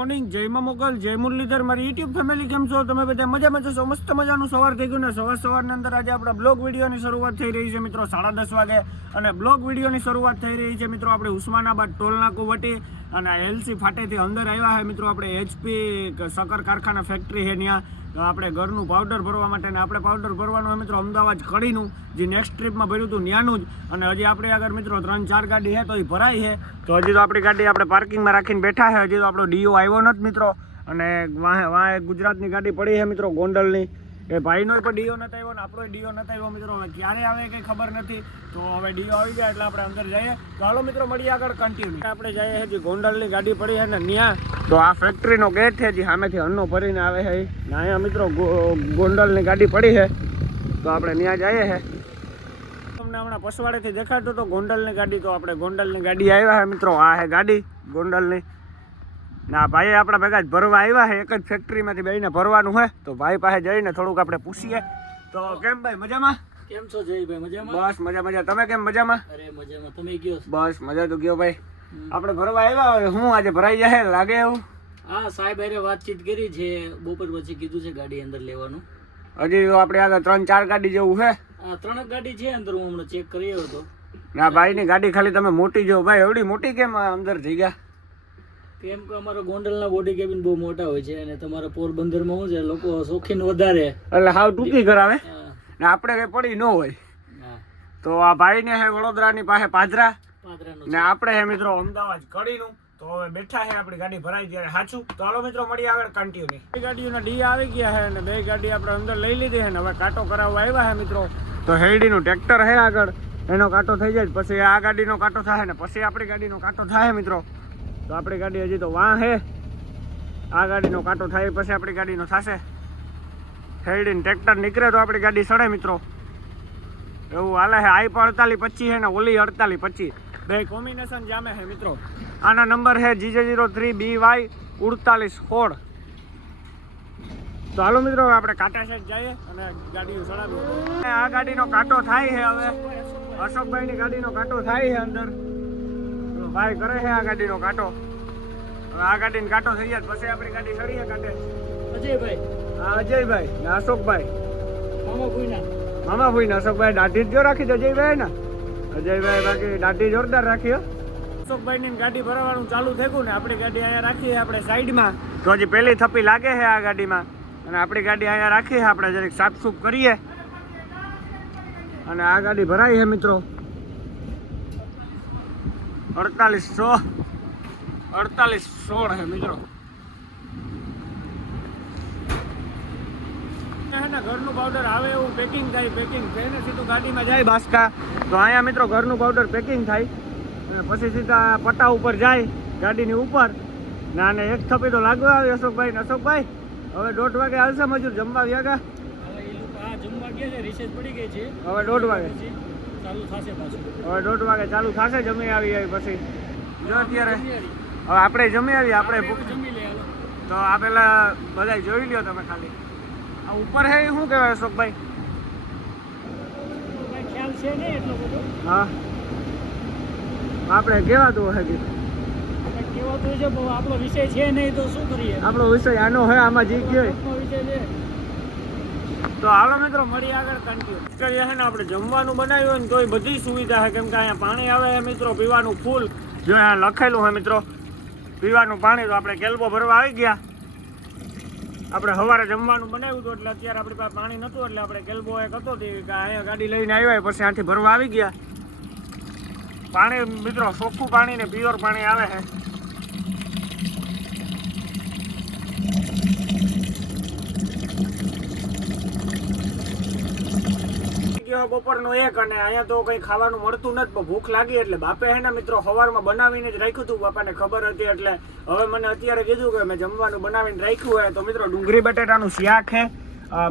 Morning જય મોગલ જય મુરલીધર મારી યુટ્યુબ ફેમિલી કેમ છો તમે બધા મજામાં છો મસ્ત મજાનું સવાર થઈ ગયું ને સવારની અંદર આજે આપણા બ્લોગ વિડીયોની શરૂઆત થઈ રહી છે મિત્રો 10:30 વાગે અને બ્લોગ વિડીયોની શરૂઆત થઈ રહી છે મિત્રો આપણે ઉસ્માનાબાદ ટોલનાકુ વટી અને એલસી ફાટેથી અંદર આવ્યા છે મિત્રો આપણે HP સકર કારખાના ફેક્ટરી છે ત્યાં આપણે ઘરનું પાવડર ભરવા માટે ને આપણે પાવડર ભરવાનું હોય મિત્રો અમદાવાદ કડીનું જે નેક્સ્ટ ટ્રીપમાં ભર્યું હતું ત્યાંનું જ અને હજી આપણે આગળ મિત્રો 3-4 ગાડી છે તો એ ભરાઈ છે તો હજી તો આપણી ગાડી આપણે પાર્કિંગમાં રાખીને બેઠા છે હજી તો આપણો ડીઓ આવ્યો નથી મિત્રો અને વાં ગુજરાતની ગાડી પડી છે મિત્રો ગોંડલની એ ભાઈનો પણ ડીઓ નથી આવ્યો ને આપણો ડીઓ નથી આવ્યો મિત્રો હવે ક્યારે આવે કંઈ ખબર નથી તો હવે ડીઓ આવી જાય એટલે આપણે અંદર જઈએ તો હાલો મિત્રો મળીએ આગળ કન્ટિન્યુ આપણે જઈએ છે જે ગોંડલની ગાડી પડી છે ને ત્યાં તો આ ફેક્ટરીનો ગેટ છે જે સામેથી હન્નો ભરીને આવે છે ને અહીંયા મિત્રો ગોંડલની ગાડી પડી છે તો આપણે ત્યાં જઈએ છે તમને હમણાં પસવાડેથી દેખાડતો તો ગોંડલની ગાડી તો આપણે ગોંડલની ગાડી આવ્યા છે મિત્રો આ છે ગાડી ગોંડલની ના ભાઈ આપણા ભેગા જ ભરવા આવ્યા છે એક જ ફેક્ટરીમાંથી બેને ભરવાનું હોય તો ભાઈ પાસે જઈને થોડુંક આપણે પૂછીએ તો કેમ ભાઈ મજામાં કેમ છો જયભાઈ મજામાં? બસ મજા તમે કેમ મજામાં? અરે મજામાં. તમે ગયો? બસ મજા તો ગયો ભાઈ. આપણે ભરવા આવ્યા હોય હું આજે ભરાઈ જાય લાગે એવું? હા સાહેબ અરે વાતચીત કરી છે બપોર પછી કીધું છે ગાડી અંદર લેવાનું. હજી તો આપણે આગળ 3-4 ગાડી જેવું છે. હા 3 ગાડી છે અંદર હું હમણાં ચેક કરી આવ્યો હતો. ના ભાઈની ગાડી ખાલી તમે મોટી જો ભાઈ એવડી મોટી કેમ અંદર જઈ ગયા? કેમ કે અમારા ગોંડલના બોડી કેબિન બહુ મોટા હોય છે અને તમારા પોરબંદરમાં શું છે લોકો શોખીન વધારે એટલે હાવ ટૂંકી કરાવે ને આપણે કઈ પડી ન હોય હા તો આ ભાઈને હે વડોદરાની પાસે પાદરાનું ને આપણે હે મિત્રો અમદાવાદ કડીનું તો હવે બેઠા છે આપણી ગાડી ભરાઈ ત્યારે સાચું તો હાલો મિત્રો મળીએ આગળ કન્ટિન્યુ બે ગાડીઓના ડી આવી ગયા છે અને 2 ગાડી આપણે અંદર લઈ લીધી છે ને હવે કાંટો કરાવવા આવ્યા છે મિત્રો તો હેડીનું ટ્રેક્ટર છે આગળ એનો કાંટો થઈ જાય પછી આ ગાડીનો કાંટો થાય ને પછી આપણી ગાડીનો કાંટો થાય મિત્રો તો આપણી ગાડી હજી તો વાં છે આ ગાડીનો કાંટો થાય પછી આપણી ગાડીનો થશે હેડીને ટ્રેક્ટર નીકળે તો આપણી ગાડી સડે મિત્રો એવું હાલે છે આઈ પણ 4825 છે ને ઓલી 4825 બે કોમ્બિનેશન જામે છે મિત્રો આના નંબર છે GJ03BY 4816 તો હાલો મિત્રો આપણે કાંટા સાઈડ જઈએ અને ગાડીઓ સડાવીએ આ ગાડીનો કાંટો થાય છે હવે અશોકભાઈની ગાડીનો કાંટો થાય છે અંદર ભાઈ કરે છે આ ગાડીનો કાંટો હવે આ ગાડીનો કાંટો થઈ જાય પછી આપણી ગાડી સડીએ કાંટે અજયભાઈ હા અજયભાઈ ને અશોકભાઈ મામા ભૂઈ ને અશોકભાઈ દાઢી જો રાખી દો અજયભાઈ ને અજયભાઈ બાકી દાઢી જોરદાર રાખી અશોકભાઈની ગાડી ભરવાનું ચાલુ થયું ને આપણી ગાડી અહીંયા રાખીએ આપણે સાઈડમાં તો હજી પહેલી થપ્પી લાગે છે આ ગાડીમાં અને આપણી ગાડી અહીંયા રાખીએ આપણે જરીક સાફસૂફ કરીએ અને આ ગાડી ભરાઈ છે મિત્રો 4816 છે મિત્રો ઘરનું પાવડર આવે એવું પેકિંગ થાય પેકિંગ થઈને સીધું ગાડીમાં જાય બાસકા તો અહીંયા મિત્રો ઘરનું પાવડર પેકિંગ થાય પછી સીધા પટ્ટા ઉપર જાય ગાડીની ઉપર ના ને એક થપ્પી તો લાગવા આવે અશોકભાઈ ને અશોકભાઈ હવે 1:30 વાગે હાલશે મજૂર જમવા વ્યાગા જમવા ગયા છે રિસેસ પડી ગઈ છે હવે 1:30 વાગે ચાલુ થશે પાછું હવે 1:30 વાગે ચાલુ થશે જમી આવી પછી જો અત્યારે હવે આપણે જમી આવી આપણે જમી લે હાલો તો આ પેલા બધા જોઈ લ્યો તમે ખાલી આ ઉપર હે શું કહેવાય અશોકભાઈ ખ્યાલ છે ને એટલો બધો હા આપણે કહેવાતું હે કે કેવાતું છે પણ આપણો વિષય છે નહીં તો શું કરીએ આપણો વિષય આનો હે આમાં જી ગયો વિષય છે તો હાલો મિત્રો મળી આગળ કન્ટિન્યુ કરીએ છે ને આપણે જમવાનું બનાવ્યું હોય ને તોય બધી સુવિધા છે કેમ કે અહીંયા પાણી આવે છે મિત્રો પીવાનું ફૂલ જો અહીંયા લખેલું છે મિત્રો પીવાનું પાણી તો આપણે કેલ્બો ભરવા આવી ગયા આપણે સવારે જમવાનું બનાવ્યું હતું એટલે અત્યારે આપણી પાસે પાણી નહોતું એટલે આપણે કેલ્બો એક હતો તે અહીંયા ગાડી લઈને આવ્યા પછી આથી ભરવા આવી ગયા પાણી મિત્રો ચોખ્ખું પાણી ને પ્યોર પાણી આવે છે બપોરનો 1 અને અહીંયા તો કઈ ખાવાનું મળતું નથી પણ ભૂખ લાગી એટલે બાપે હે ને મિત્રો સવારમાં બનાવીને જ રાખ્યું હતું બાપાને ખબર હતી એટલે હવે મને અત્યારે કીધું કે મેં જમવાનું બનાવીને રાખ્યું હોય તો મિત્રો ડુંગળી બટેટાનું શાક છે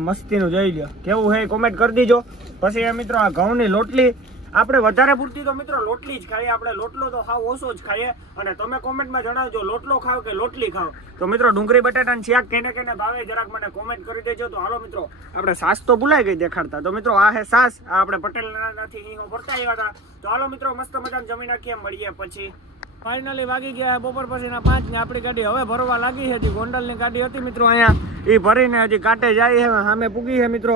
મસ્તીનું જોઈ લો કેવું છે કોમેન્ટ કરી દીજો પછી મિત્રો આ ઘઉંની લોટલી આપણે વધારે પૂરતી તો મિત્રો લોટલી જ ખાઈએ આપણે લોટલો તો ખાવ ઓછો જ ખાઈએ અને તમે કોમેન્ટમાં જણાવજો લોટલો ખાવ કે લોટલી ખાવ તો મિત્રો ડુંગળી બટાટાનું શાક કેને ભાવે જરાક મને કોમેન્ટ કરી દેજો તો હાલો મિત્રો આપણે સાસ તો ભૂલાઈ ગઈ દેખાડતા તો મિત્રો આ હે સાસ આ આપણે પટેલનાથી અહીં ભરતા આવ્યા હતા તો હાલો મિત્રો મસ્ત મજાનું જમી નાખીએ મળીએ પછી ફાઇનલી વાગી ગયા છે બપોર પછીના 5 ને આપણી ગાડી હવે ભરવા લાગી છે. હજી ગોંડલની ગાડી હતી મિત્રો અહીંયા, એ ભરીને હજી કાંટે જાય છે. સામે પૂગી છે મિત્રો,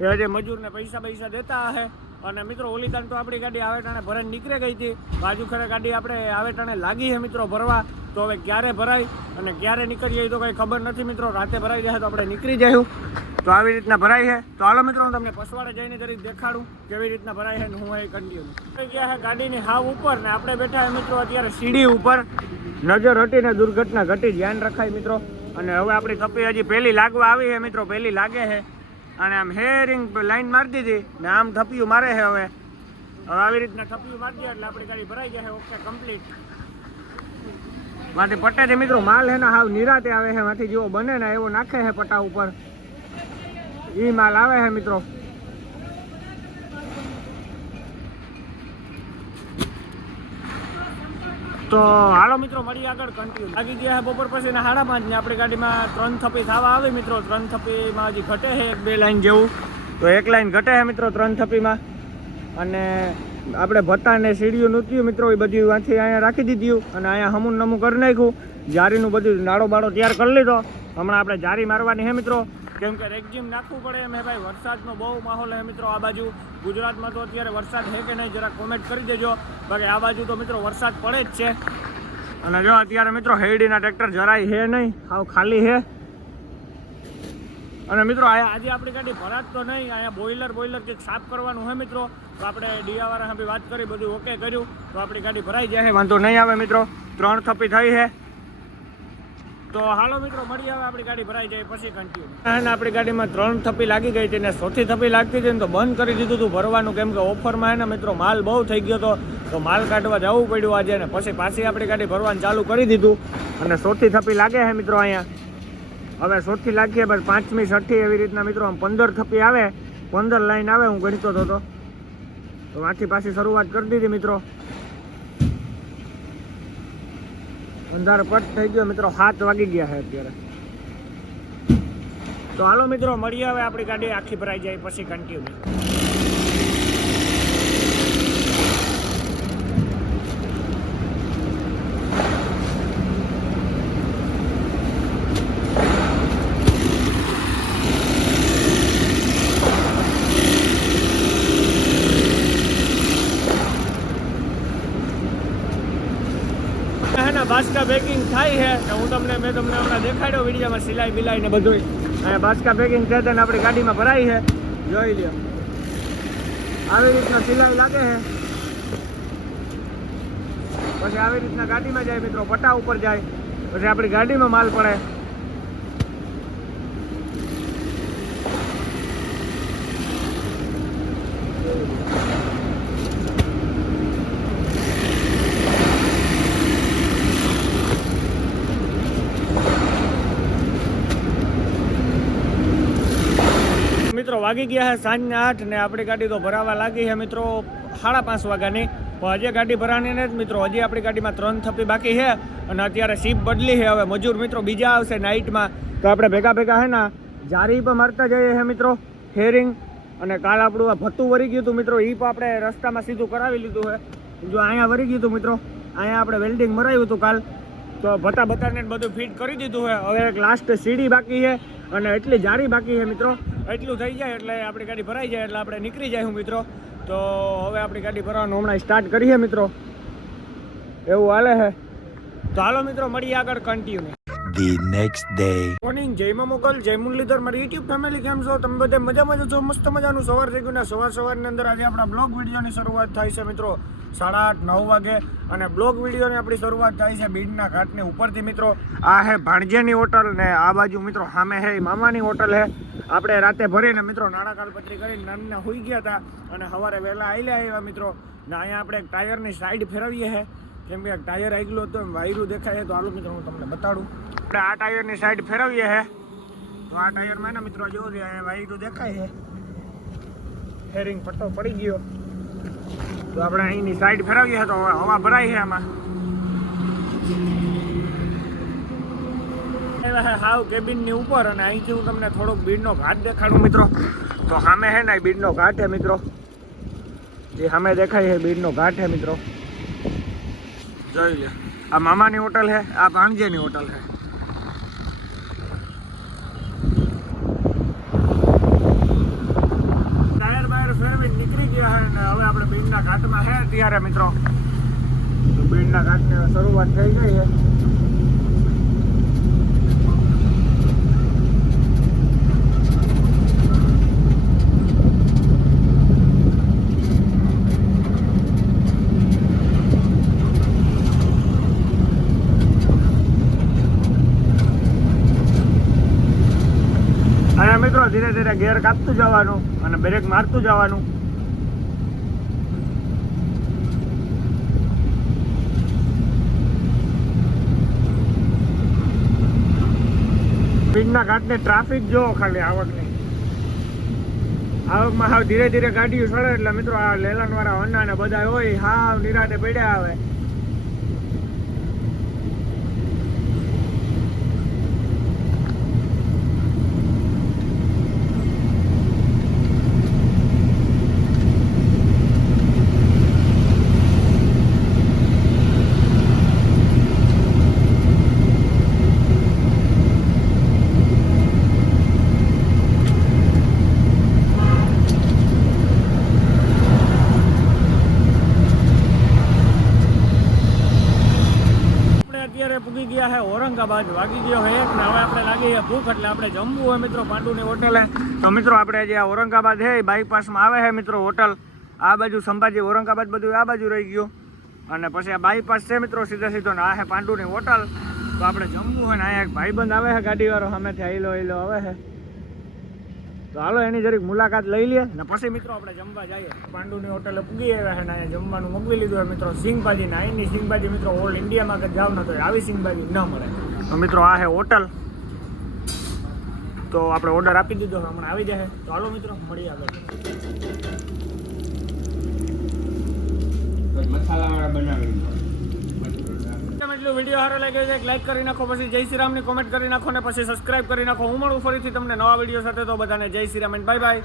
એ હજી મજૂરને પૈસા દેતા હશે. અને મિત્રો ઓલી તાણ તો આપણી ગાડી આવેટાણે ભરાઈને નીકળી ગઈ હતી. બાજુ ખરે ગાડી આપણે આવેટાણે લાગી છે મિત્રો ભરવા. તો હવે ક્યારે ભરાય અને ક્યારે નીકળી જાય તો કંઈ ખબર નથી મિત્રો. રાતે ભરાઈ જાય તો આપણે નીકળી જઈશું. તો આવી રીતના ભરાય છે. તો હાલો મિત્રો હું તમને પસવાડે જઈને જરીક દેખાડું કેવી રીતના ભરાય છે. હું એ કન્ટિન્યુ થઈ ગયા છે ગાડીની હાવ ઉપર ને આપણે બેઠા છે મિત્રો અત્યારે સીડી ઉપર. નજર હટીને દુર્ઘટના ઘટી, ધ્યાન રખાય મિત્રો. અને હવે આપણી થપ્પી હજી પહેલી લાગવા આવી છે મિત્રો, પહેલી લાગે છે. અને આમ હેરિંગ લાઈન મારી દીધી ને આમ થપ્પિયું મારે છે. હવે આવી રીતના થપ્પિયું મારી દે એટલે આપણી ગાડી ભરાઈ જાય. Okay complete. માંથી પટ્ટે છે મિત્રો માલ હે ને હાવ નિરાતે આવે છે. માંથી જેવો બને ને એવો નાખે છે પટ્ટા ઉપર, ઈ માલ આવે છે મિત્રો. તો હાલો મિત્રો મળીએ આગળ કન્ટિન્યુ. લાગી ગયા છે બપોર પછી 5:30 ને આપણી ગાડીમાં 3 થપ્પી થવા આવી મિત્રો. 3 થપ્પીમાં હજી ઘટે છે 1-2 લાઈન જેવું. તો 1 લાઈન ઘટે છે મિત્રો 3 થપ્પીમાં. અને આપણે ભત્તા ને સીડીયું નૂત્યું મિત્રો એ બધી વાંથી અહીંયા રાખી દીધું. અને અહીંયા હમું નમું કરી નાખ્યું. જારીનું બધું નાડો બાડો તૈયાર કરી લીધો. હમણાં આપણે જારી મારવાની છે મિત્રો, કેમ કે રેકજીમ નાખવું પડે એમ. ભાઈ વરસાદનો બહુ માહોલ છે મિત્રો આ બાજુ. ગુજરાતમાં તો અત્યારે વરસાદ છે કે નહીં જરા કોમેન્ટ કરી દેજો. બાકી આ બાજુ તો મિત્રો વરસાદ પડે જ છે. અને જો અત્યારે મિત્રો હેડીના ટ્રેક્ટર જરાય છે નહીં, હાવ ખાલી છે. અને મિત્રો આજે આપણી ગાડી ભરાત તો નહીં. અહીંયા બોઇલર કંઈક સાફ કરવાનું હોય મિત્રો. તો આપણે ડીઆવાળા બી વાત કરી, બધું ઓકે કર્યું. તો આપણી ગાડી ભરાઈ જાય, વાંધો નહીં આવે મિત્રો. 3 થપ્પી થઈ છે. તો હાલો મિત્રો મળી આવે આપણી ગાડી ભરાઈ જાય પછી કન્ટિન્યુ. આપણી ગાડીમાં 3 થપ્પી લાગી ગઈ હતી ને 4થી થપ્પી લાગતી હતી ને તો બંધ કરી દીધું હતું ભરવાનું, કેમ કે ઓફરમાં હે ને મિત્રો માલ બહુ થઈ ગયો હતો. તો માલ કાઢવા જવું પડ્યું આજે. ને પછી પાછી આપણી ગાડી ભરવાનું ચાલુ કરી દીધું. અને 4થી થપ્પી લાગે છે મિત્રો અહીંયા. હવે 4થી લાગીએ બસ 5મી 6ઠી એવી રીતના મિત્રો. આમ 15 થપ્પી આવે, 15 લાઈન આવે. હું ગણતો હતો તો આથી પાછી શરૂઆત કરી દીધી મિત્રો. અંધાર પટ થઈ ગયો મિત્રો, 7 વાગી ગયા છે અત્યારે. તો હાલો મિત્રો મળીએ હવે આપણી ગાડી આખી ભરાઈ જાય પછી કન્ટિન્યુ. બાસ્કા પેકિંગ થાય છે. મેં તમને હમણાં દેખાડ્યો વિડીયોમાં સિલાઈ બિલાઈ ને બધું. અહીંયા બાસ્કા પેકિંગ છે તેને આપણી ગાડીમાં ભરાઈ છે. જોઈ લ્યો આવી રીતના સિલાઈ લાગે છે. પછી આવી રીતના ગાડીમાં જાય મિત્રો, પટ્ટા ઉપર જાય. પછી આપણી ગાડીમાં માલ પડે. મિત્રો વાગી ગયા છે સાંજના 8 ને આપણી ગાડી તો ભરાવા લાગી છે મિત્રો 5:30 વાગ્યાની. પણ હજી ગાડી ભરાની ને જ મિત્રો. હજી આપણી ગાડીમાં 3 થપ્પી બાકી છે. અને અત્યારે શિફ્ટ બદલી છે. હવે મજૂર મિત્રો બીજા આવશે નાઇટમાં. તો આપણે ભેગા હે ને જારી પણ મારતા જઈએ છે મિત્રો, હેરિંગ. અને કાલ આપણું આ ભત્તું વરી ગયું હતું મિત્રો, એ પણ આપણે રસ્તામાં સીધું કરાવી લીધું છે. જો અહીંયા વરી ગયું હતું મિત્રો, અહીંયા આપણે વેલ્ડિંગ મરાવ્યું હતું કાલ. તો બતાને બધું ફિટ કરી દીધું છે. હવે એક લાસ્ટ સીડી બાકી છે અને એટલી જારી બાકી છે મિત્રો. એટલું થઈ જાય એટલે આપણી ગાડી ભરાઈ જાય એટલે આપણે નીકળી જાય મિત્રો. તો હવે આપણી ગાડી ભરવાનું હમણાં સ્ટાર્ટ કરીએ મિત્રો, એવું હાલે છે. તો હાલો મિત્રો મળીએ આગળ continue. The next day. Morning, જય મા મોગલ, જય મુરલીધર, મારી યુટ્યુબ ફેમિલી કેમ છો? તમે બધા મજામાં છો? મસ્ત મજાનું સવાર થઈ ગયું ને સવારની અંદર આજે આપણા બ્લોગ વિડીયોની શરૂઆત થાય છે મિત્રો 8:30-9 વાગે. અને બ્લોગ વિડીયોની આપણી શરૂઆત થાય છે બીડના ઘાટની ઉપરથી મિત્રો. આ હે ભાણજેની હોટલ ને આ બાજુ મિત્રો સામે હે મામાની હોટલ હે. આપણે રાતે ભરીને મિત્રો નાણાં કાલપત્રી કરીને નાના હોઈ ગયા હતા અને સવારે વહેલા આવ્યા મિત્રો. ને અહીંયા આપણે એક ટાયરની સાઈડ ફેરવીએ છે, કેમ કે ટાયર આગલું હતું એમ વાયરું દેખાય. તો હાલો મિત્રો હું તમને બતાડું. આપણે આ ટાયરની સાઈડ ફેરવીએ છે. તો આ ટાયરમાં ને મિત્રો જોવો અહીંયા વાયરું દેખાય છે, હેરિંગ પટ્ટો પડી ગયો. તો આપણે અહીંની સાઈડ ફેરવીએ તો હવા ભરાય છે આમાં. હાવ કેબિનની ઉપર. અને અહીંથી હું તમને થોડોક બીડનો ઘાટ દેખાડું મિત્રો. તો સામે છે ને બીડનો ઘાટ છે મિત્રો, જે સામે દેખાય છે બીડનો ઘાટ છે મિત્રો. જોઈ લે, આ મામાની હોટલ છે, આ ભાણજીની હોટલ છે. ટાયર બાયર ફેરવી નીકળી ગયા છે ને હવે આપણે બીડના ઘાટમાં છે ત્યારે મિત્રો. તો બીડના ઘાટની શરૂઆત થઈ ગઈ છે. અહીંયા મિત્રો ધીરે ધીરે ગેર કાપતું જવાનું અને બ્રેક મારતું જવાનું. બીડના ઘાટની ટ્રાફિક જો ખાલી આવકની. આવકમાં હાવ ધીરે ધીરે ગાડીઓ ચડે એટલે મિત્રો આ લેલન વાળા હોન્ડા ને બધા હોય હાવ નિરાતે પડ્યા આવે. અત્યારે પૂગી ગયા છે ઔરંગાબાદ. વાગી ગયો છે 1 ને હવે આપણે લાગી છે ભૂખ એટલે આપણે જમવું હોય મિત્રો પાંડુની હોટલે. તો મિત્રો આપણે જે ઔરંગાબાદ છે એ બાયપાસમાં આવે છે મિત્રો હોટલ. આ બાજુ સંભાજી ઔરંગાબાદ બધું આ બાજુ રહી ગયું અને પછી આ બાયપાસ છે મિત્રો સીધા સીધો ને આ છે પાંડુની હોટલ. તો આપણે જમવું હોય ને અહીંયા એક ભાઈબંધ આવે છે ગાડીવાળો સામેથી આઈલો આવે છે. તો હાલો એની જરીક મુલાકાત લઈ લઈએ ને પછી મિત્રો આપણે જમવા જઈએ. પાંડુની હોટલે પૂગી આવ્યા છે ને અહીંયા જમવાનું મગવી લીધું હોય મિત્રો. સિંગભાજી ને અહીંની સિંગભાજી મિત્રો ઓલ ઇન્ડિયામાં કે જાવ ન તો આવી સિંગભાજી ન મળે. તો મિત્રો આ છે હોટલ. તો આપણે ઓર્ડર આપી દીધો હમણાં આવી જશે. તો હાલો મિત્રો મળીએ આગળ. મસાલાવાળા બનાવી એટલું વિડીયો સારો લાગ્યો છે લાઈક કરી નાખો, પછી જય શ્રી રામની કોમેન્ટ કરી નાખો ને પછી સબસ્ક્રાઇબ કરી નાખો. હું મળું ફરીથી તમને નવા વિડીયો સાથે. તો બધાને જય Shri Ram and bye bye.